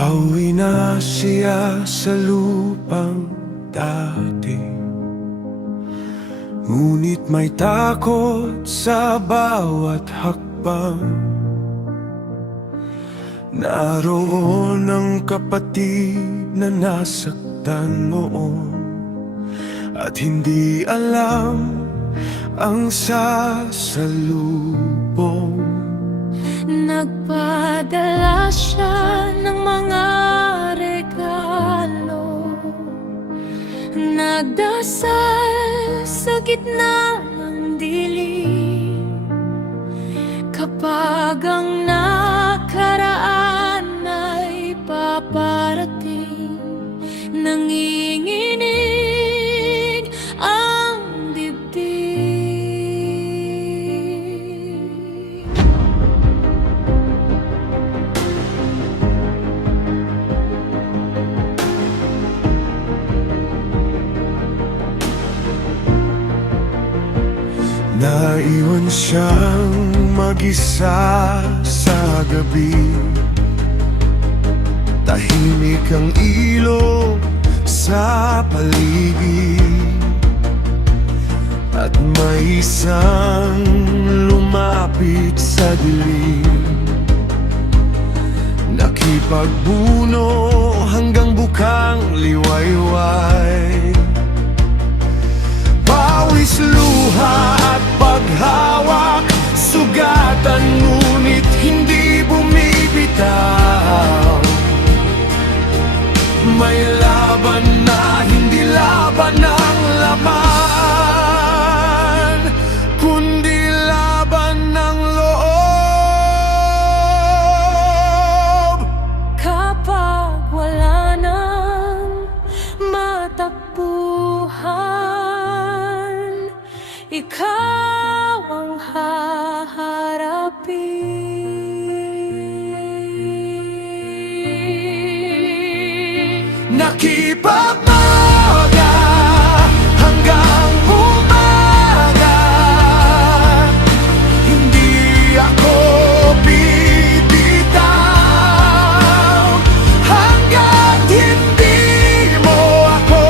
Pauwi na siya sa lupang dati, ngunit may takot sa bawat hakbang. Naroon ang kapatid na nasaktan noon, at hindi alam ang sasalubong. Nagpadala siya ng mga regalo, nagdasal sa gitna ng dilim. Kapag ang nakaraan ay paparating, nanginginig ang dibdib. Naiwan siyang mag-isa sa gabi, tahimik ang ilog sa paligid, at may isang lumapit sa dilim. Nakipagbuno hanggang bukang liwayway, pawis, luha at paghawak, sugatan ngunit hindi bumibitaw. May laban na hindi laban ng laman, kundi laban ng loob. Kapag wala nang matakbuhan, ikaw ang haharapin. Nakipagmaga hanggang umaga, hindi ako bibitaw. Hanggat hindi mo ako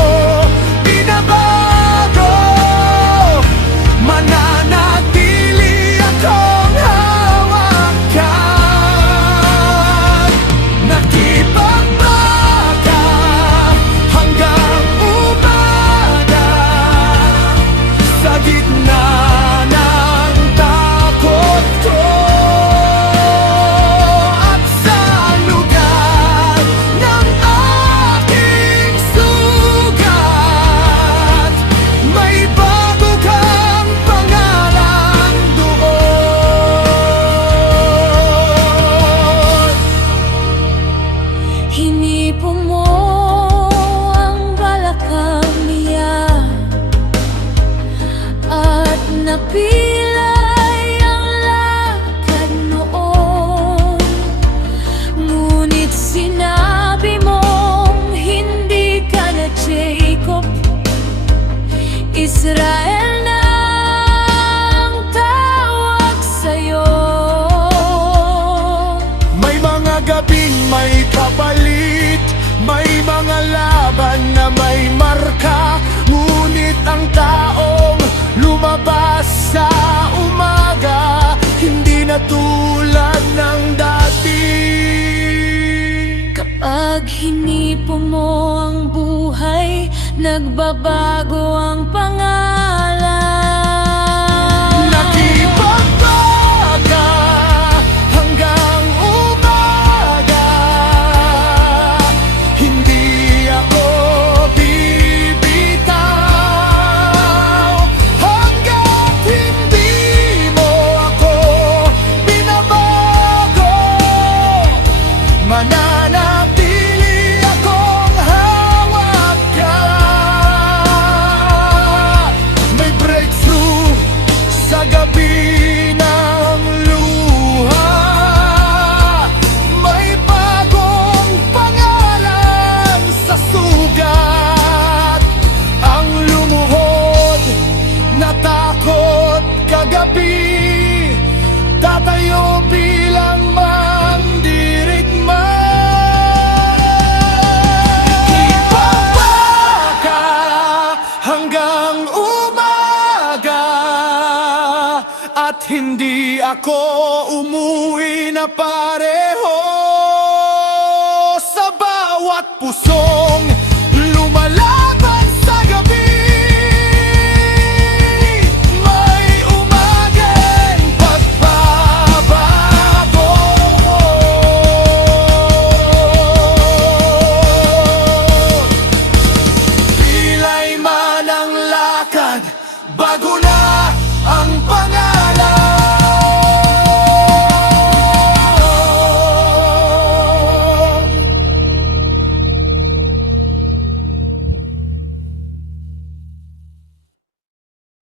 binabago, mananatili akong hawakan. Nakipagmaga hanggang umaga, sa gitna ng takot ko at sa lugar ng aking sugat, may bago kang pangalan doon. Hinipo mo ang balakang niya at napilay ang lakad noon. Ngunit sinabi mong hindi ka na Jacob, Israel na ang tawag sa'yo. May mga gabing may kapalit, may mga laban na may marka, ngunit ang taong lumabas sa umaga, hindi na tulad ng dati. Kapag hinipo mo ang buhay, nagbabago ang pangalan. Nakipagbaga hanggang umaga, hindi ako bibitaw. Hanggat hindi mo ako binabago, mananatili akong hawakan. May breakthrough sa gabi ng luha, may bagong pangalan sa sugat. Ang lumuhod na takot kagabi, tatayo bilang mandirigma. hindi ako umuwi na pareho. Sa bawat pusong